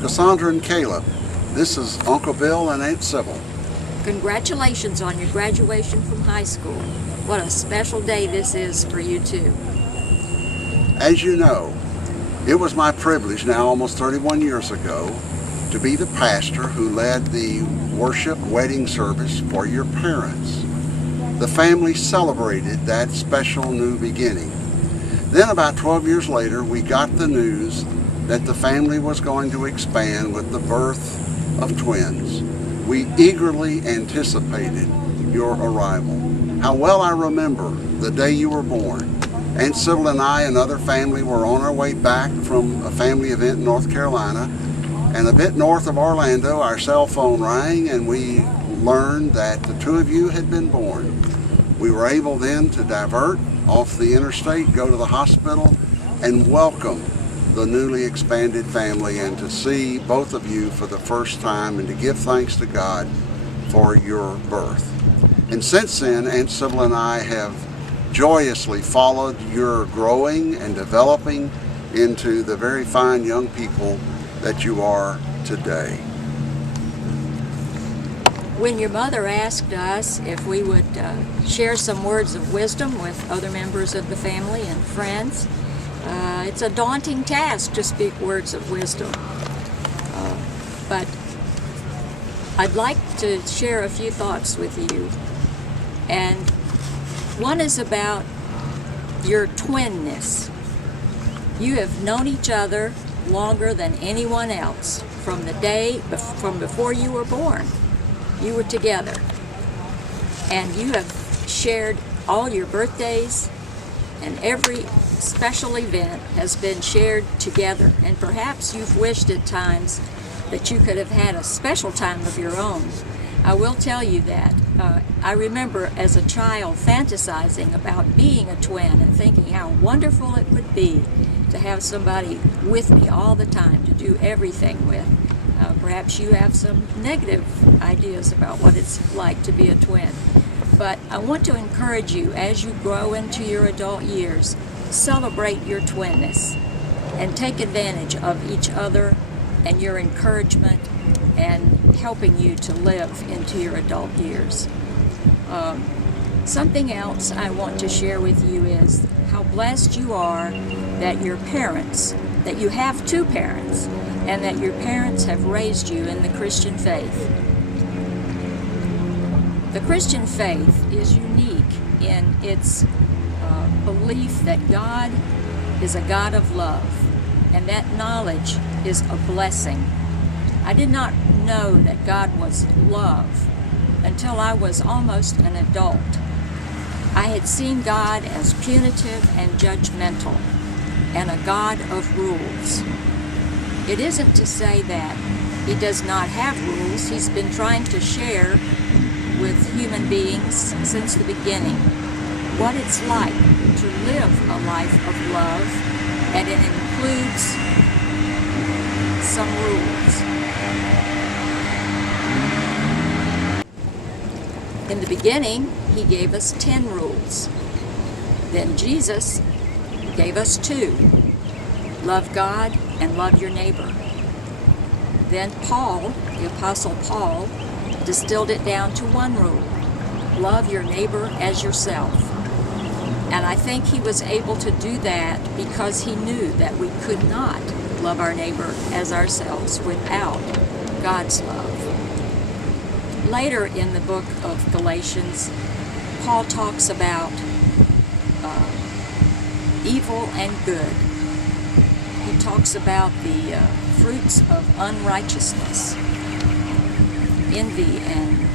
Cassandra and Caleb. This is Uncle Bill and Aunt Sybil. Congratulations on your graduation from high school. What a special day this is for you two. As you know, it was my privilege now almost 31 years ago to be the pastor who led the worship wedding service for your parents. The family celebrated that special new beginning. Then about 12 years later, we got the news that the family was going to expand with the birth of twins. We eagerly anticipated your arrival. How well I remember the day you were born. Aunt Sybil and I and other family were on our way back from a family event in North Carolina, and a bit north of Orlando our cell phone rang and we learned that the two of you had been born. We were able then to divert off the interstate, go to the hospital, and welcome the newly expanded family and to see both of you for the first time and to give thanks to God for your birth. And since then, Aunt Sybil and I have joyously followed your growing and developing into the very fine young people that you are today. When your mother asked us if we would share some words of wisdom with other members of the family and friends, it's a daunting task to speak words of wisdom. But I'd like to share a few thoughts with you. And one is about your twinness. You have known each other longer than anyone else. From before you were born, you were together. And you have shared all your birthdays, and every special event has been shared together. And perhaps you've wished at times that you could have had a special time of your own. I will tell you that I remember as a child fantasizing about being a twin and thinking how wonderful it would be to have somebody with me all the time to do everything with. Perhaps you have some negative ideas about what it's like to be a twin. But I want to encourage you as you grow into your adult years, celebrate your twinness and take advantage of each other and your encouragement and helping you to live into your adult years. Something else I want to share with you is how blessed you are that your parents, that you have two parents, and that your parents have raised you in the Christian faith. The Christian faith is unique in its belief that God is a God of love, and that knowledge is a blessing. I did not know that God was love until I was almost an adult. I had seen God as punitive and judgmental, and a God of rules. It isn't to say that He does not have rules. He's been trying to share with human beings since the beginning what it's like to live a life of love, and it includes some rules. In the beginning, He gave us 10 rules. Then Jesus gave us 2. Love God and love your neighbor. Then Paul, the Apostle Paul, distilled it down to 1 rule. Love your neighbor as yourself. And I think he was able to do that because he knew that we could not love our neighbor as ourselves without God's love. Later in the book of Galatians, Paul talks about evil and good. He talks about the fruits of unrighteousness, envy and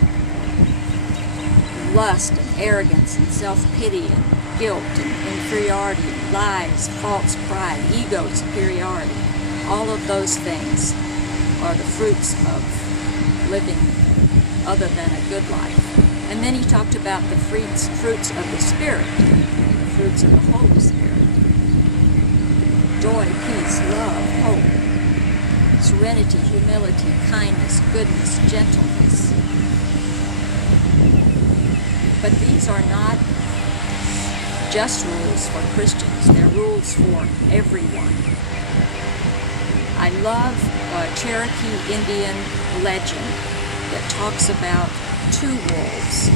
lust and arrogance and self-pity and guilt and inferiority, lies, false pride, ego, superiority. All of those things are the fruits of living other than a good life. And then he talked about the fruits of the Spirit, the fruits of the Holy Spirit. Joy, peace, love, hope, serenity, humility, kindness, goodness, gentleness. But these are not just rules for Christians. They're rules for everyone. I love a Cherokee Indian legend that talks about two wolves.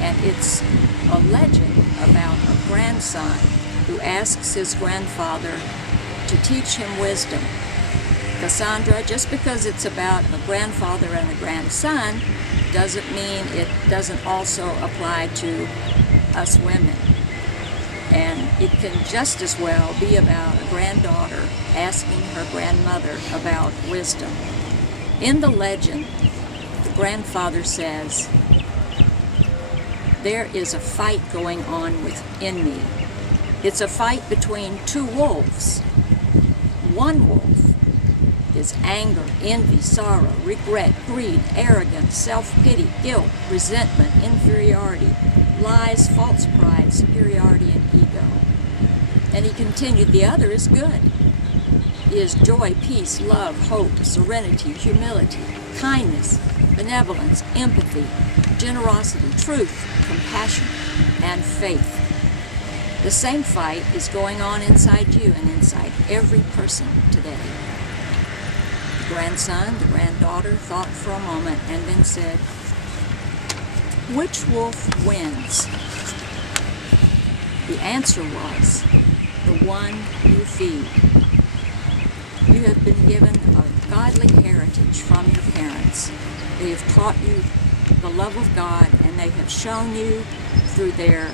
And it's a legend about a grandson who asks his grandfather to teach him wisdom. Cassandra, just because it's about a grandfather and a grandson doesn't mean it doesn't also apply to us women. And it can just as well be about a granddaughter asking her grandmother about wisdom. In the legend, the grandfather says, "There is a fight going on within me. It's a fight between two wolves. One wolf is anger, envy, sorrow, regret, greed, arrogance, self-pity, guilt, resentment, inferiority, lies, false pride, superiority, and ego." And he continued, "The other is good. It is joy, peace, love, hope, serenity, humility, kindness, benevolence, empathy, generosity, truth, compassion, and faith." The same fight is going on inside you and inside every person today. The grandson, the granddaughter thought for a moment and then said, "Which wolf wins?" The answer was, the one you feed. You have been given a godly heritage from your parents. They have taught you the love of God, and they have shown you through their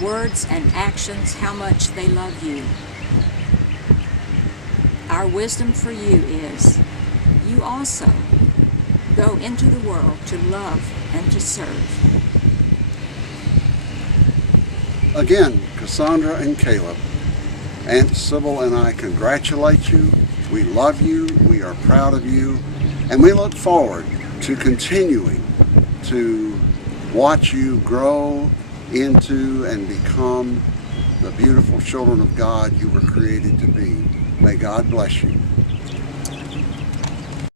words and actions how much they love you. Our wisdom for you is, you also go into the world to love and to serve. Again, Cassandra and Caleb, Aunt Sybil and I congratulate you. We love you, we are proud of you, and we look forward to continuing to watch you grow into and become the beautiful children of God you were created to be. May God bless you.